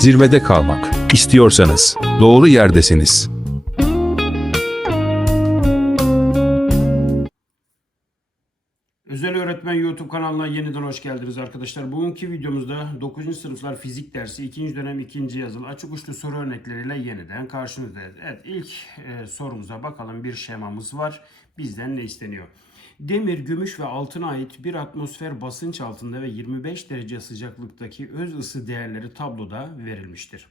Zirvede kalmak istiyorsanız doğru yerdesiniz. Özel Öğretmen YouTube kanalına yeniden hoş geldiniz arkadaşlar. Bugünkü videomuzda 9. sınıflar fizik dersi 2. dönem 2. yazılı açık uçlu soru örnekleriyle yeniden karşınızdayız. Evet ilk e, sorumuza bakalım bir şemamız var. Bizden ne isteniyor? Demir, gümüş ve altına ait bir atmosfer basınç altında ve 25 derece sıcaklıktaki öz ısı değerleri tabloda verilmiştir.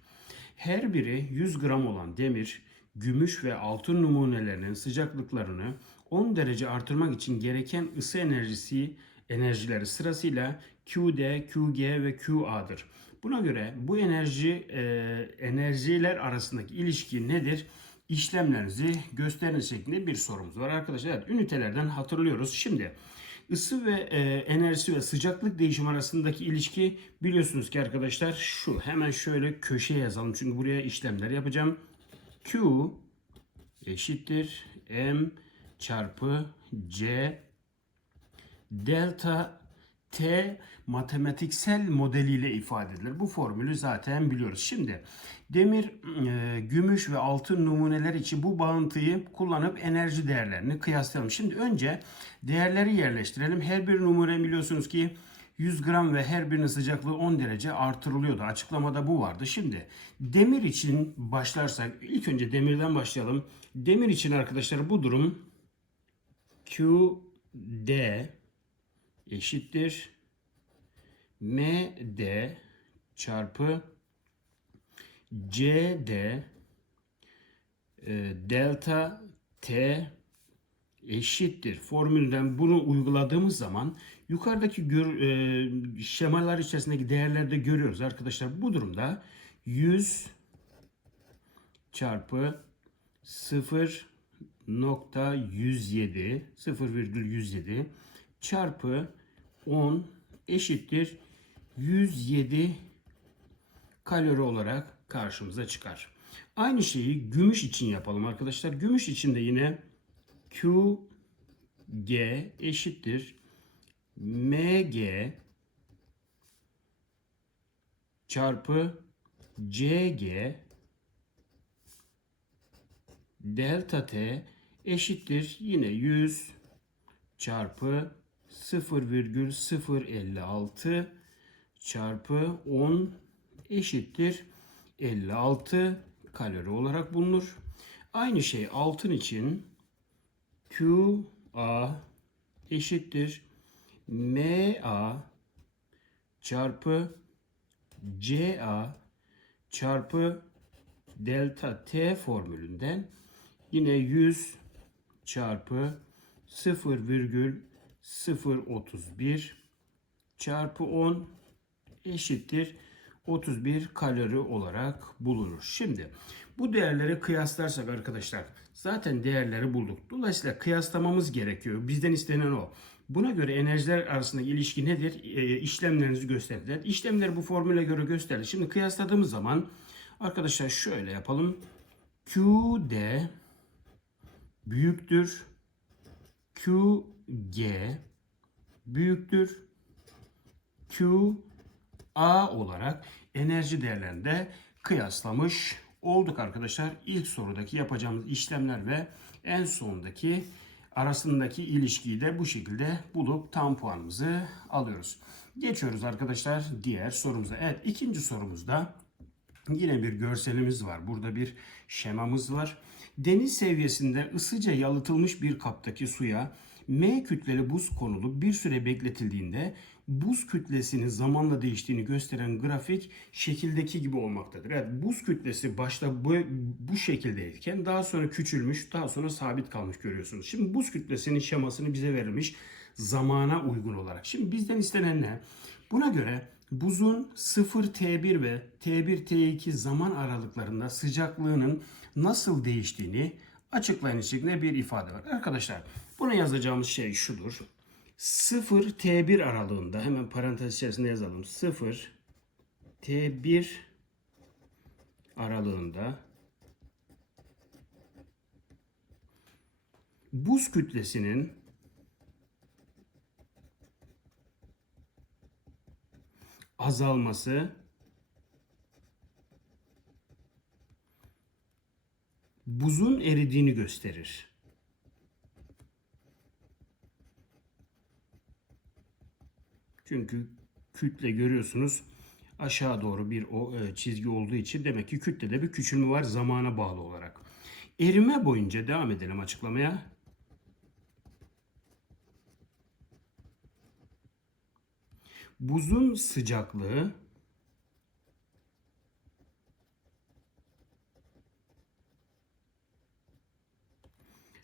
Her biri 100 gram olan demir, gümüş ve altın numunelerinin sıcaklıklarını 10 derece artırmak için gereken ısı enerjisi enerjileri sırasıyla QD, QG ve QA'dır. Buna göre bu enerji e, enerjiler arasındaki ilişki nedir? İşlemlerinizi gösterin şeklinde bir sorumuz var arkadaşlar. Evet, ünitelerden hatırlıyoruz. Şimdi ısı ve e, enerjisi ve sıcaklık değişimi arasındaki ilişki biliyorsunuz ki arkadaşlar şu. Hemen şöyle köşeye yazalım. Çünkü buraya işlemler yapacağım. Q eşittir M çarpı C delta T matematiksel modeliyle ifade edilir. Bu formülü zaten biliyoruz. Şimdi demir, e, gümüş ve altın numuneler için bu bağıntıyı kullanıp enerji değerlerini kıyaslayalım. Şimdi önce değerleri yerleştirelim. Her bir numune biliyorsunuz ki 100 gram ve her birinin sıcaklığı 10 derece artırılıyordu. Açıklamada bu vardı. Şimdi demir için başlarsak ilk önce demirden başlayalım. Demir için arkadaşlar bu durum QD eşittir MD çarpı CD e, delta T eşittir. Formülden bunu uyguladığımız zaman yukarıdaki gör, e, şemalar içerisindeki değerlerde görüyoruz arkadaşlar. Bu durumda 100 çarpı 0.107 0,107 çarpı 10 eşittir 107 kalori olarak karşımıza çıkar. Aynı şeyi gümüş için yapalım arkadaşlar. Gümüş için de yine Q G eşittir MG çarpı CG delta T eşittir yine 100 çarpı 0,056 çarpı 10 eşittir 56 kalori olarak bulunur. Aynı şey altın için QA eşittir MA çarpı CA çarpı delta T formülünden yine 100 çarpı 0,031 çarpı 10 eşittir 31 kalori olarak bulunur. Şimdi bu değerleri kıyaslarsak arkadaşlar zaten değerleri bulduk. Dolayısıyla kıyaslamamız gerekiyor. Bizden istenen o. Buna göre enerjiler arasındaki ilişki nedir? E, işlemlerinizi gösterdiler. İşlemleri bu formüle göre gösterdi. Şimdi kıyasladığımız zaman arkadaşlar şöyle yapalım. QD büyüktür. QG büyüktür. QA olarak enerji değerlerinde kıyaslamış olduk arkadaşlar. İlk sorudaki yapacağımız işlemler ve en sondaki arasındaki ilişkiyi de bu şekilde bulup tam puanımızı alıyoruz. Geçiyoruz arkadaşlar diğer sorumuza. Evet ikinci sorumuzda Yine bir görselimiz var. Burada bir şemamız var. Deniz seviyesinde ısıca yalıtılmış bir kaptaki suya M kütleli buz konulup bir süre bekletildiğinde buz kütlesinin zamanla değiştiğini gösteren grafik şekildeki gibi olmaktadır. Evet buz kütlesi başta bu, bu şekildeyken daha sonra küçülmüş daha sonra sabit kalmış görüyorsunuz. Şimdi buz kütlesinin şemasını bize verilmiş zamana uygun olarak. Şimdi bizden istenen ne? Buna göre buzun 0 T1 ve T1 T2 zaman aralıklarında sıcaklığının nasıl değiştiğini açıklayan şeklinde bir ifade var. Arkadaşlar buna yazacağımız şey şudur. 0 T1 aralığında hemen parantez içerisinde yazalım. 0 T1 aralığında buz kütlesinin azalması buzun eridiğini gösterir. Çünkü kütle görüyorsunuz aşağı doğru bir o e, çizgi olduğu için demek ki kütlede bir küçülme var zamana bağlı olarak. Erime boyunca devam edelim açıklamaya. Buzun sıcaklığı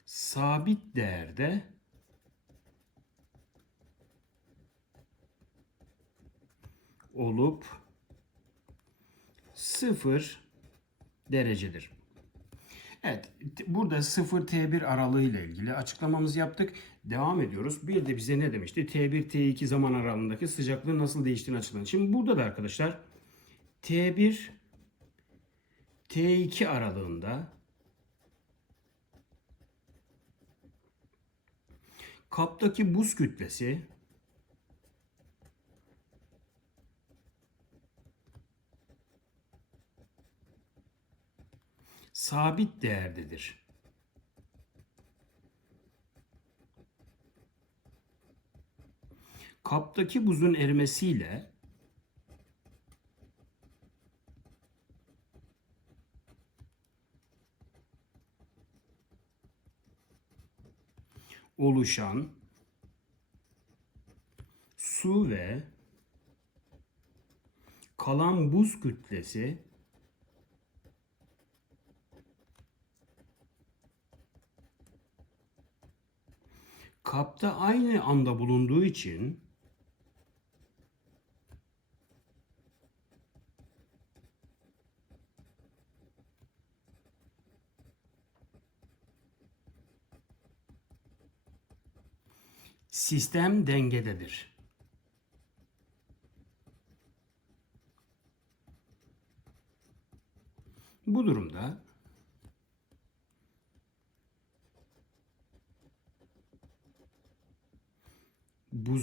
sabit değerde olup 0 derecedir. Evet, burada 0-T1 aralığı ile ilgili açıklamamızı yaptık. Devam ediyoruz. Bir de bize ne demişti? T1-T2 zaman aralığındaki sıcaklığın nasıl değiştiğini açıklayın. Şimdi burada da arkadaşlar T1 T2 aralığında kaptaki buz kütlesi sabit değerdedir. Kaptaki buzun erimesiyle oluşan su ve kalan buz kütlesi kapta aynı anda bulunduğu için sistem dengededir. Bu durumda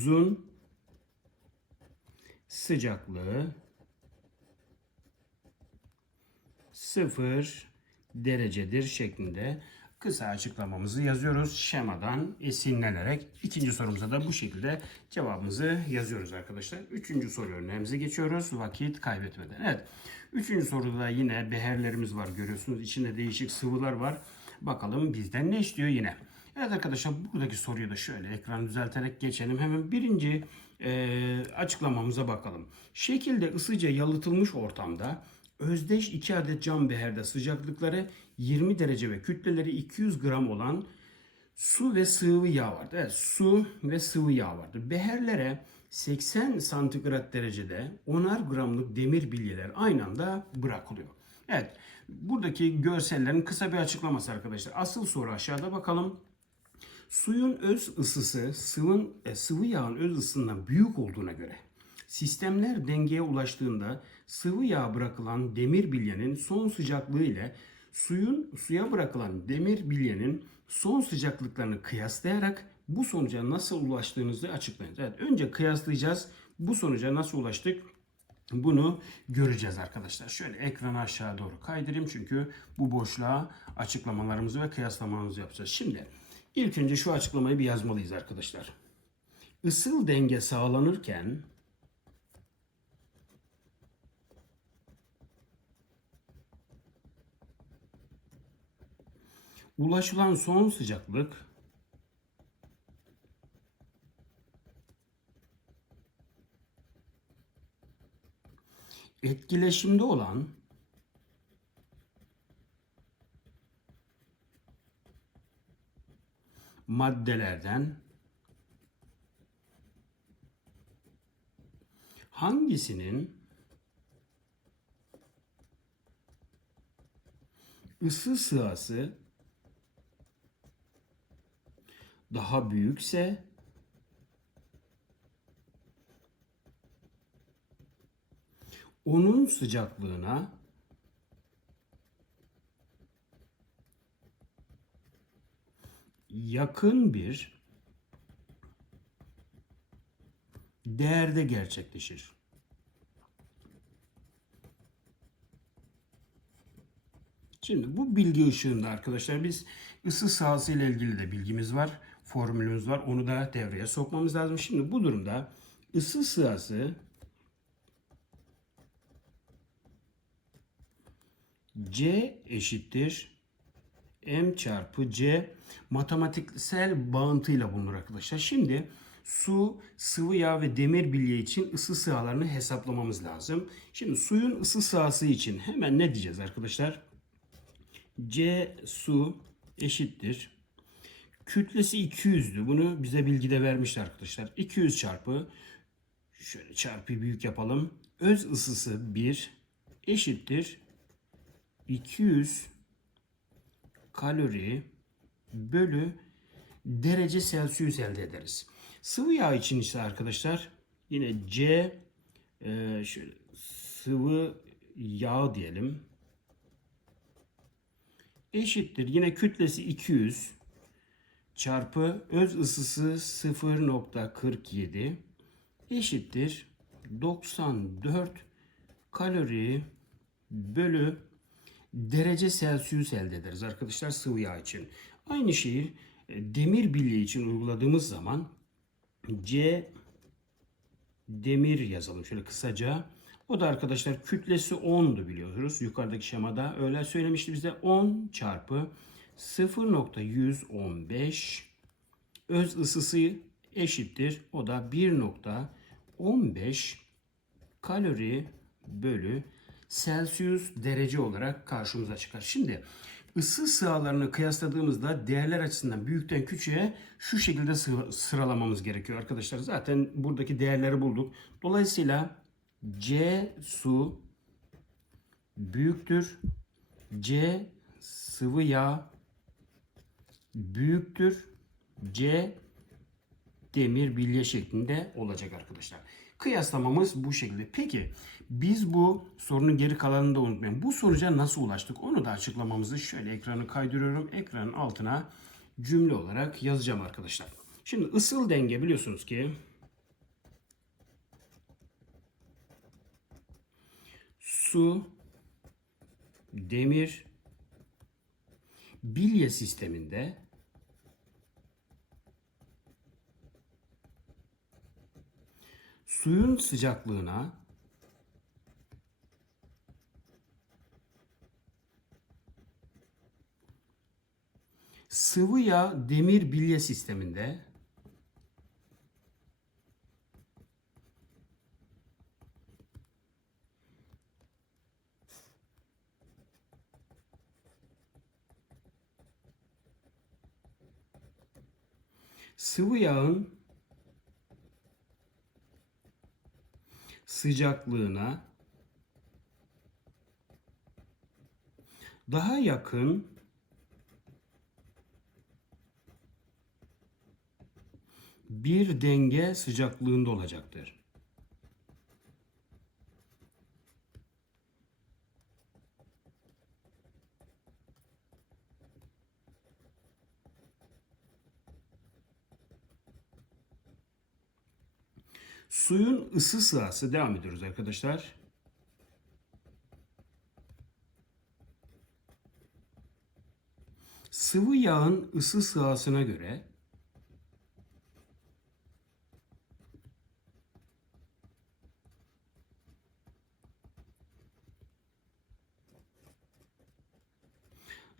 buzun sıcaklığı 0 derecedir şeklinde kısa açıklamamızı yazıyoruz. Şemadan esinlenerek ikinci sorumuza da bu şekilde cevabımızı yazıyoruz arkadaşlar. Üçüncü soru örneğimize geçiyoruz. Vakit kaybetmeden. Evet. Üçüncü soruda yine beherlerimiz var görüyorsunuz. İçinde değişik sıvılar var. Bakalım bizden ne istiyor yine. Evet arkadaşlar buradaki soruyu da şöyle ekran düzelterek geçelim. Hemen birinci e, açıklamamıza bakalım. Şekilde ısıca yalıtılmış ortamda özdeş 2 adet cam beherde sıcaklıkları 20 derece ve kütleleri 200 gram olan su ve sıvı yağ vardı. Evet, su ve sıvı yağ vardı. Beherlere 80 santigrat derecede 10'ar gramlık demir bilyeler aynı anda bırakılıyor. Evet, buradaki görsellerin kısa bir açıklaması arkadaşlar. Asıl soru aşağıda bakalım. Suyun öz ısısı sıvın, e, sıvı yağın öz ısısından büyük olduğuna göre sistemler dengeye ulaştığında sıvı yağ bırakılan demir bilyenin son sıcaklığı ile suyun suya bırakılan demir bilyenin son sıcaklıklarını kıyaslayarak bu sonuca nasıl ulaştığınızı açıklayın. Evet, önce kıyaslayacağız. Bu sonuca nasıl ulaştık? Bunu göreceğiz arkadaşlar. Şöyle ekranı aşağı doğru kaydırayım çünkü bu boşluğa açıklamalarımızı ve kıyaslamalarımızı yapacağız. Şimdi ilk önce şu açıklamayı bir yazmalıyız arkadaşlar. Isıl denge sağlanırken ulaşılan son sıcaklık etkileşimde olan maddelerden hangisinin ısı sığası daha büyükse onun sıcaklığına yakın bir değerde gerçekleşir. Şimdi bu bilgi ışığında arkadaşlar biz ısı sahası ile ilgili de bilgimiz var. Formülümüz var. Onu da devreye sokmamız lazım. Şimdi bu durumda ısı sahası C eşittir M çarpı C matematiksel bağıntıyla bulunur arkadaşlar. Şimdi su, sıvı yağ ve demir bilye için ısı sahalarını hesaplamamız lazım. Şimdi suyun ısı sahası için hemen ne diyeceğiz arkadaşlar? C su eşittir. Kütlesi 200'dü. Bunu bize bilgide vermişti arkadaşlar. 200 çarpı şöyle çarpı büyük yapalım. Öz ısısı 1 eşittir 200 kalori bölü derece Celsius elde ederiz. Sıvı yağ için ise arkadaşlar yine C e, şöyle sıvı yağ diyelim. Eşittir yine kütlesi 200 çarpı öz ısısı 0.47 eşittir 94 kalori bölü derece Celsius elde ederiz arkadaşlar sıvı yağ için. Aynı şeyi e, demir bilye için uyguladığımız zaman C demir yazalım şöyle kısaca. O da arkadaşlar kütlesi 10'du biliyoruz. Yukarıdaki şemada öyle söylemişti bize 10 çarpı 0.115 öz ısısı eşittir. O da 1.15 kalori bölü Celsius derece olarak karşımıza çıkar. Şimdi ısı sahalarını kıyasladığımızda değerler açısından büyükten küçüğe şu şekilde sı- sıralamamız gerekiyor arkadaşlar. Zaten buradaki değerleri bulduk. Dolayısıyla C su büyüktür. C sıvı yağ büyüktür. C demir bilye şeklinde olacak arkadaşlar. Kıyaslamamız bu şekilde. Peki biz bu sorunun geri kalanını da unutmayın. Bu sonuca nasıl ulaştık? Onu da açıklamamızı şöyle ekranı kaydırıyorum. Ekranın altına cümle olarak yazacağım arkadaşlar. Şimdi ısıl denge biliyorsunuz ki su, demir, bilye sisteminde suyun sıcaklığına sıvı yağ demir bilye sisteminde sıvı yağın sıcaklığına daha yakın bir denge sıcaklığında olacaktır. Suyun ısı sırası devam ediyoruz arkadaşlar. Sıvı yağın ısı sırasına göre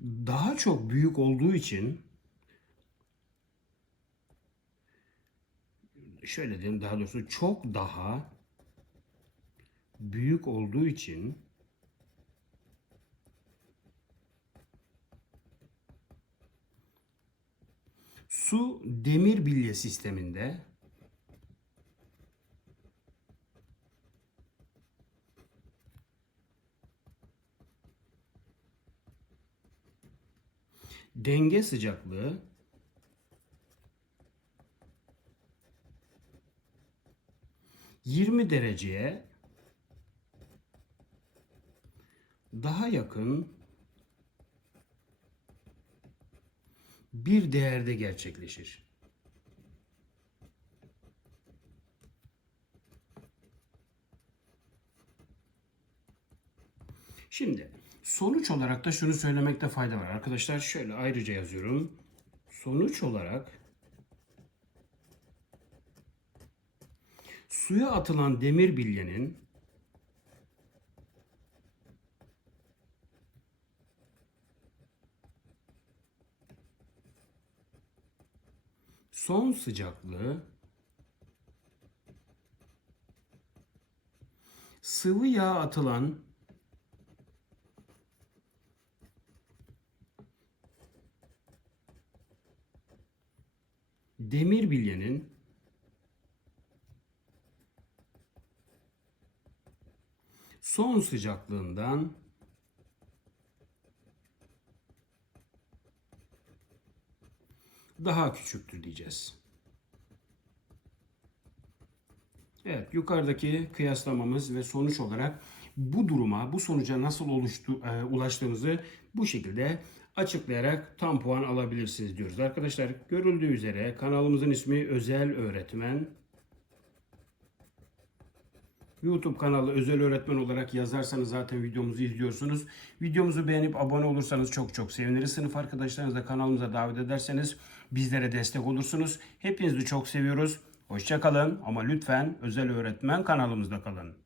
daha çok büyük olduğu için şöyle diyeyim daha doğrusu çok daha büyük olduğu için su demir bilye sisteminde denge sıcaklığı yirmi dereceye daha yakın bir değerde gerçekleşir. Şimdi Sonuç olarak da şunu söylemekte fayda var. Arkadaşlar şöyle ayrıca yazıyorum. Sonuç olarak suya atılan demir bilyenin son sıcaklığı sıvı yağ atılan demir bilyenin son sıcaklığından daha küçüktür diyeceğiz. Evet, yukarıdaki kıyaslamamız ve sonuç olarak bu duruma, bu sonuca nasıl oluştu, e, ulaştığımızı bu şekilde açıklayarak tam puan alabilirsiniz diyoruz. Arkadaşlar görüldüğü üzere kanalımızın ismi Özel Öğretmen. YouTube kanalı Özel Öğretmen olarak yazarsanız zaten videomuzu izliyorsunuz. Videomuzu beğenip abone olursanız çok çok seviniriz. Sınıf arkadaşlarınızı da kanalımıza davet ederseniz bizlere destek olursunuz. Hepinizi çok seviyoruz. Hoşçakalın ama lütfen Özel Öğretmen kanalımızda kalın.